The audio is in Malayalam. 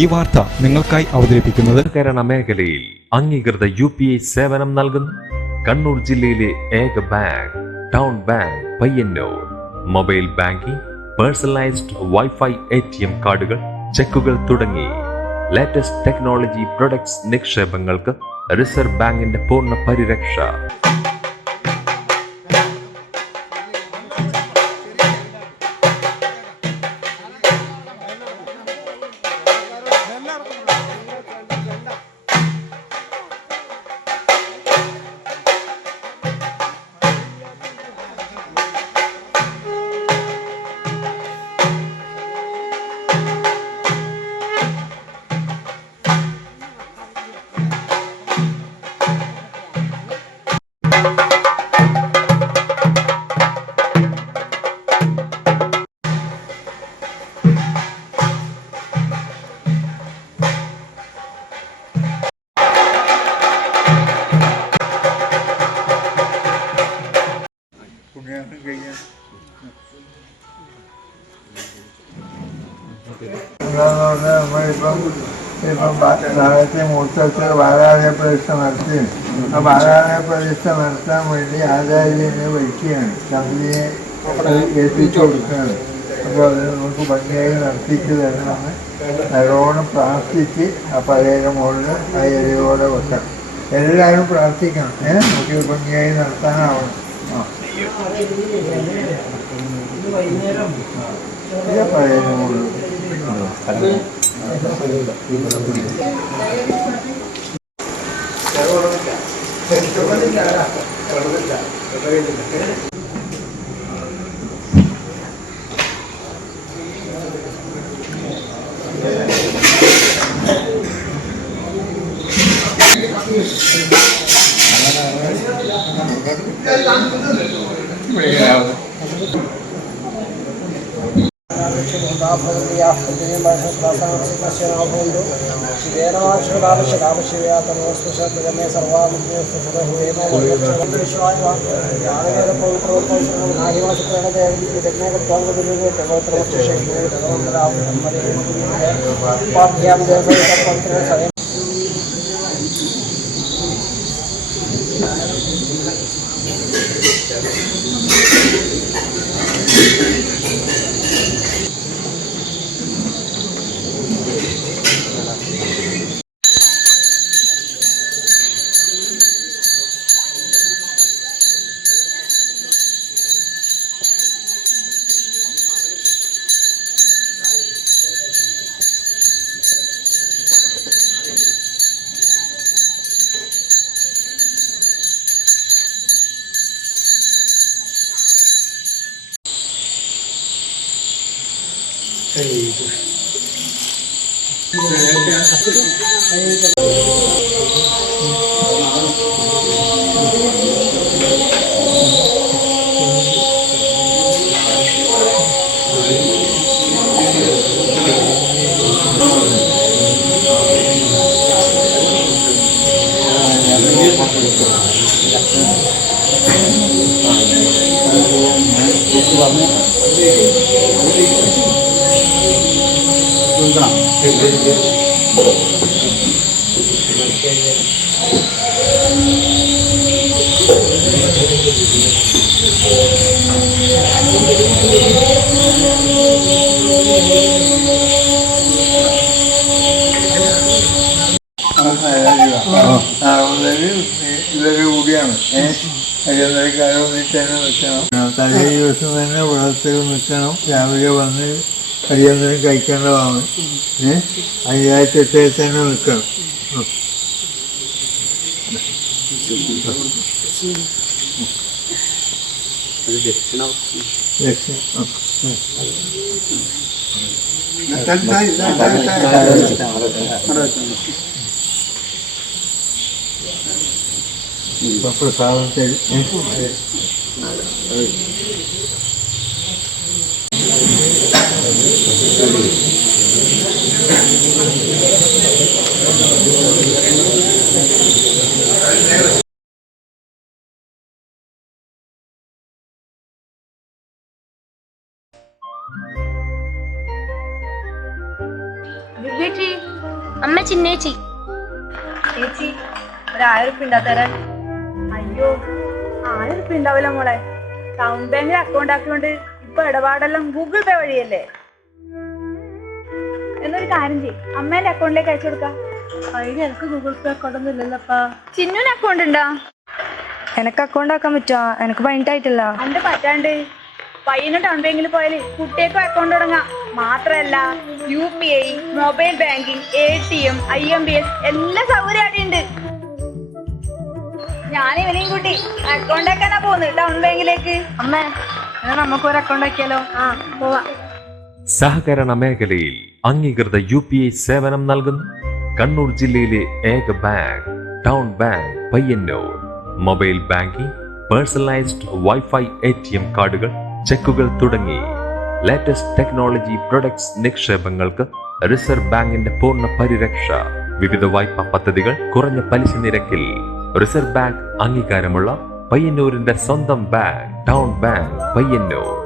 ഈ വാർത്ത നിങ്ങൾക്കായി അവതരിപ്പിക്കുന്നത് സഹകരണ മേഖലയിൽ അംഗീകൃത UPI സേവനം നൽകുന്ന കണ്ണൂർ ജില്ലയിലെ ഏക bank town bank Payyanur. Mobile banking, personalised wifi, ATM കാർഡുകൾ, ചെക്കുകൾ തുടങ്ങി ലേറ്റസ്റ്റ് ടെക്നോളജി പ്രൊഡക്ട്സ് നിക്ഷേപങ്ങൾക്ക് റിസർവ് ബാങ്കിന്റെ പൂർണ്ണ പരിരക്ഷ. നാളത്തെ മൂത്തത്തിൽ ബാലാലയ പരീക്ഷ നടത്തി. ആ ബാലാലയ പരീക്ഷ നടത്താൻ വേണ്ടി ആചാര്യനെ വയ്ക്കുകയാണ്, സമിതിയെ ഏൽപ്പിച്ചു കൊടുക്കുകയാണ്. അപ്പോൾ അത് നമുക്ക് ഭംഗിയായി നടത്തിച്ച് തരണമെന്ന് നല്ലോണം പ്രാർത്ഥിച്ച് ആ പഴയ മുകളിൽ ആ എരിയോടെ വെക്കണം. എല്ലാവരും പ്രാർത്ഥിക്കണം, നമുക്ക് ഭംഗിയായി നടത്താനാവണം. പഴയ മുകളിൽ ഇതൊരു കൂടിയാണ്. അരിയന്തരക്കാരോ നിൽക്കാനോ നിൽക്കണം. തലേ ദിവസം തന്നെ വ്രതത്തിൽ നിൽക്കണം. രാവിലെ വന്ന് അരിയന്തരം കഴിക്കേണ്ടതാണ്. അതിനായിട്ട് തന്നെ നിൽക്കണം. പ്രസാദം ചിന്നേച്ചി. ചേച്ചി ഒരു 1000 ഉറുപ്പിക ഉണ്ടാ തരാൻ? അയ്യോ 1000 ഉറുപ്പിക ഉണ്ടാവില്ല മോളെ. ടൗൺ ബാങ്കിൽ അക്കൗണ്ട് ആക്കിയോണ്ട് ഇപ്പൊ ഇടപാടെല്ലാം ഗൂഗിൾ പേ വഴിയല്ലേ. എന്നൊരു കാര്യം ചെയ്യും, അമ്മേന്റെ അക്കൗണ്ടിലേക്ക് അയച്ചു കൊടുക്കാം. അതിന് എനിക്ക് ഗൂഗിൾ പേ അക്കൗണ്ട് ഒന്നും ഇല്ലല്ലോപ്പാ. ചിന്നുവിന് അക്കൗണ്ട് ഉണ്ടോ? എനക്ക് അക്കൗണ്ട് ആക്കാൻ പറ്റുമോ? എനക്ക് പതിനെട്ടായിട്ടില്ല. അന്റെ പറ്റാണ്ട് പയ്യന് ടൗൺ ബാങ്കിൽ പോയാല് കുട്ടിയേക്കും അക്കൗണ്ട് തുടങ്ങാം. മാത്രല്ല UPI, mobile banking, ATM, IMPS എല്ലാ സൗകര്യം അവിടെയുണ്ട്. ഞാൻ ഇവനെയും കൂട്ടി അക്കൗണ്ട് ആക്കാനാ പോകുന്നത് ടൗൺ ബാങ്കിലേക്ക്. അമ്മേ എന്നാ നമുക്ക് ഒരു അക്കൗണ്ട് ആക്കിയാലോ? ആ പോവാ. സഹകരണ മേഖലയിൽ അംഗീകൃത UPI സേവനം നൽകുന്ന കണ്ണൂർ ജില്ലയിലെ ഏക bank town bank Payyanur. Mobile banking, personalised wifi ATM കാർഡുകൾ, ചെക്കുകൾ തുടങ്ങി ലേറ്റസ്റ്റ് ടെക്നോളജി പ്രൊഡക്ട്സ് നിക്ഷേപങ്ങൾക്ക് റിസർവ് ബാങ്കിന്റെ പൂർണ്ണ പരിരക്ഷ. വിവിധ വായ്പാ പദ്ധതികൾ കുറഞ്ഞ പലിശ നിരക്കിൽ. റിസർവ് ബാങ്ക് അംഗീകാരമുള്ള പയ്യന്നൂരിന്റെ സ്വന്തം ബാങ്ക് ടൗൺ ബാങ്ക് പയ്യന്നൂർ.